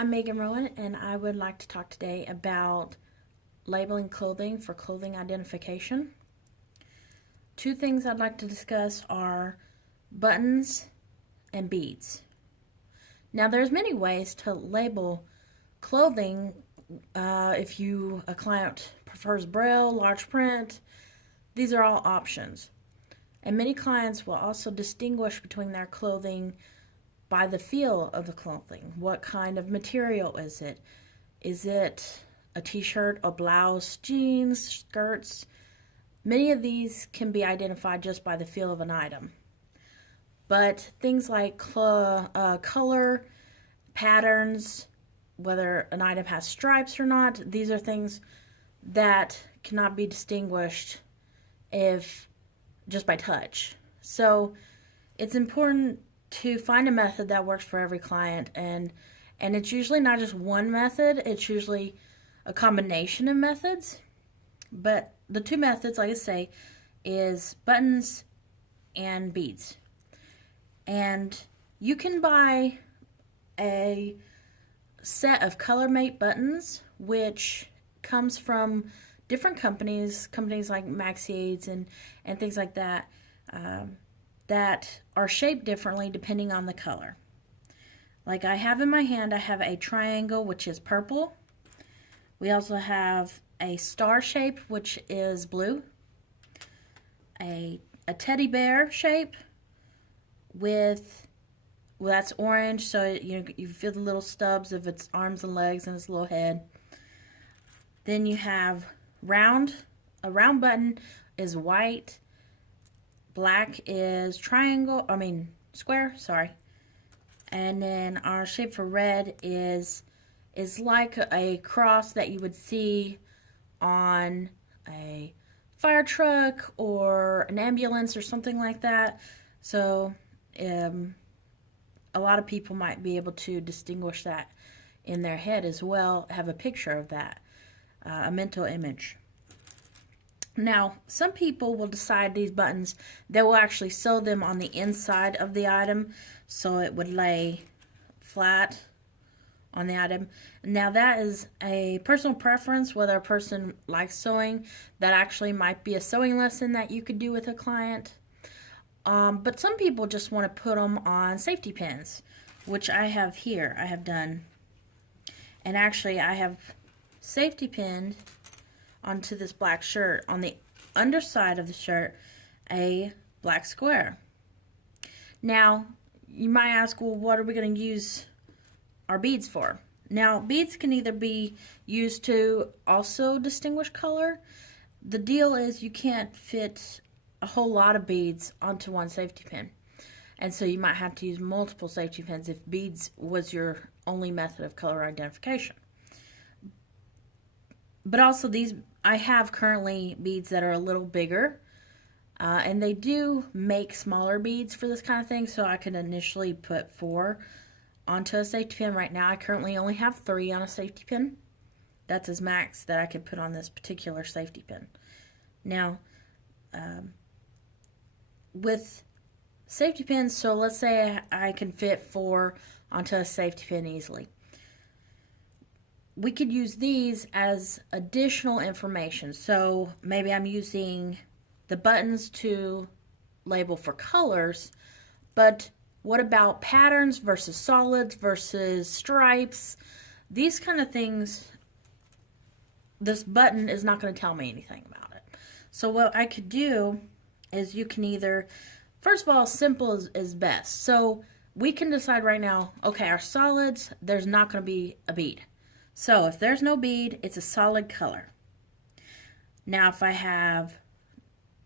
I'm Megan Rowan, and I would like to talk today about labeling clothing for clothing identification. Two things I'd like to discuss are buttons and beads. Now, there's many ways to label clothing. If a client prefers braille, large print, these are all options. And many clients will also distinguish between their clothing by the feel of the clothing. What kind of material is it? Is it a t-shirt, a blouse, jeans, skirts? Many of these can be identified just by the feel of an item. But things like color, patterns, whether an item has stripes or not, these are things that cannot be distinguished if just by touch. So it's important to find a method that works for every client, and it's usually not just one method, it's usually a combination of methods. But the two methods, like I say, is buttons and beads. And you can buy a set of ColorMate buttons, which comes from different companies like Maxi Aids and things like that, that are shaped differently depending on the color. Like I have in my hand, I have a triangle, which is purple. We also have a star shape, which is blue. A teddy bear shape with, well, that's orange, so you feel the little stubs of its arms and legs and its little head. Then you have round. A round button is white. Black is square, sorry. And then our shape for red is like a cross that you would see on a fire truck or an ambulance or something like that. So a lot of people might be able to distinguish that in their head as well, have a picture of that, a mental image. Now, some people will decide these buttons, they will actually sew them on the inside of the item so it would lay flat on the item. Now, that is a personal preference, whether a person likes sewing. That actually might be a sewing lesson that you could do with a client. But some people just want to put them on safety pins, which I have here. I have done. And actually, I have safety pinned onto this black shirt, on the underside of the shirt, a black square. Now, you might ask, well, what are we going to use our beads for? Now, beads can either be used to also distinguish color. The deal is you can't fit a whole lot of beads onto one safety pin. And so you might have to use multiple safety pins if beads was your only method of color identification. But also I have currently beads that are a little bigger, and they do make smaller beads for this kind of thing, so I could initially put 4 onto a safety pin. Right now I currently only have 3 on a safety pin. That's as max that I could put on this particular safety pin. Now, with safety pins, so let's say I can fit 4 onto a safety pin easily. We could use these as additional information. So maybe I'm using the buttons to label for colors, but what about patterns versus solids versus stripes? These kind of things, this button is not going to tell me anything about it. So what I could do is you can either, first of all, simple is best. So we can decide right now, okay, our solids, there's not going to be a bead. So if there's no bead, it's a solid color. Now if I have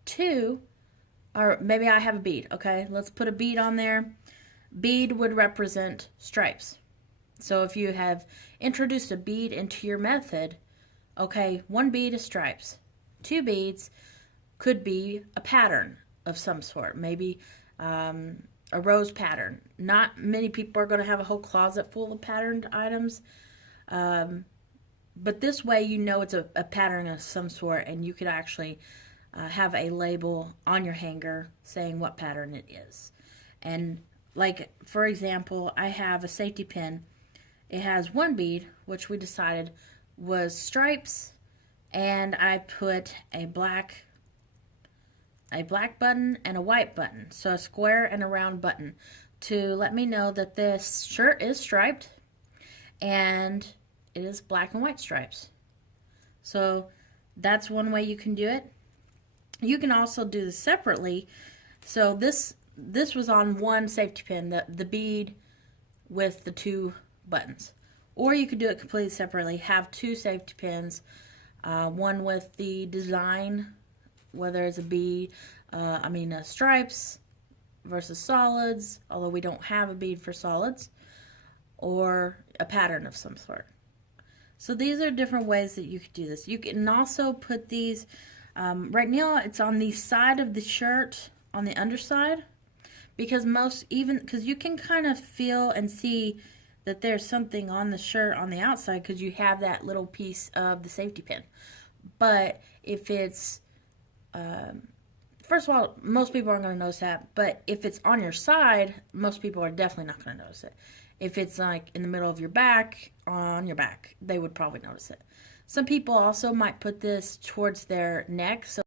2, or maybe I have a bead, okay, let's put a bead on there. Bead would represent stripes. So if you have introduced a bead into your method, okay, 1 bead is stripes. 2 beads could be a pattern of some sort, maybe a rose pattern. Not many people are going to have a whole closet full of patterned items. But this way you know it's a pattern of some sort, and you could actually have a label on your hanger saying what pattern it is. And like, for example, I have a safety pin. it has one bead, which we decided was stripes, and I put a black button and a white button, so a square and a round button, to let me know that this shirt is striped and it is black and white stripes. So that's one way you can do it. You can also do this separately. So this was on one safety pin, the bead with the two buttons. Or you could do it completely separately. Have two safety pins, one with the design, whether it's a bead, stripes versus solids, although we don't have a bead for solids, or a pattern of some sort. So these are different ways that you could do this. You can also put these, right now it's on the side of the shirt, on the underside, because you can kind of feel and see that there's something on the shirt on the outside because you have that little piece of the safety pin. But if it's, first of all, most people aren't going to notice that, but if it's on your side, most people are definitely not going to notice it. If it's like in the middle of your back, on your back, they would probably notice it. Some people also might put this towards their neck, so